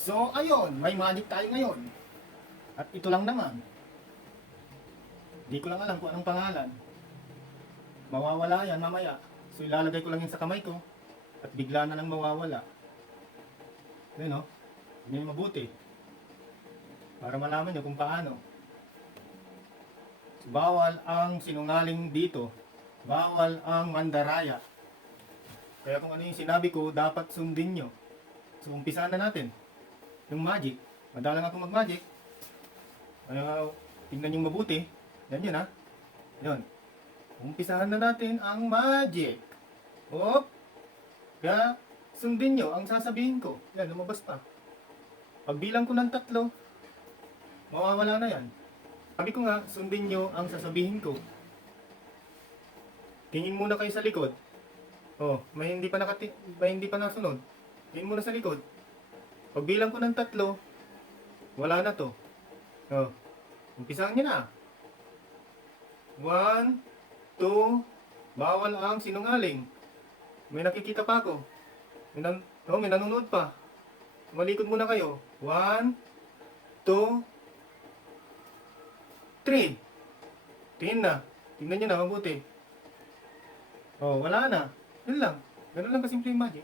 So, ayun, may magic tayo ngayon. At ito lang naman. Di ko lang alam kung anong pangalan. Mawawala yan mamaya. So, ilalagay ko lang yan sa kamay ko. At bigla na lang mawawala. Ayun o. Hindi mabuti. Para malaman nyo kung paano. So, bawal ang sinungaling dito. Bawal ang mandaraya. Kaya kung ano yung sinabi ko, dapat sundin nyo. So, umpisahan na natin. Yung magic. Madalang ako mag-magic. Tingnan nyo mabuti. Yan yun ha. Yun. Umpisahan na natin ang magic. Hop. Kaya, sundin nyo ang sasabihin ko. Yan, lumabas pa. Pagbilang ko ng 3, mawawala na yan. Sabi ko nga, sundin nyo ang sasabihin ko. Tingin muna kayo sa likod. Oh, may hindi pa nasunod. Tingin muna sa likod. Pagbilang ko ng 3, wala na to. Oh, umpisahan nyo na. 1, 2, bawal ang sinungaling. May nakikita pa ako. May nanonood pa. Malikod muna kayo. 1, 2, 3. Tingin na. Tingnan nyo na mabuti. Oh, wala na. Yun lang. Ganun lang kasimple yung magic.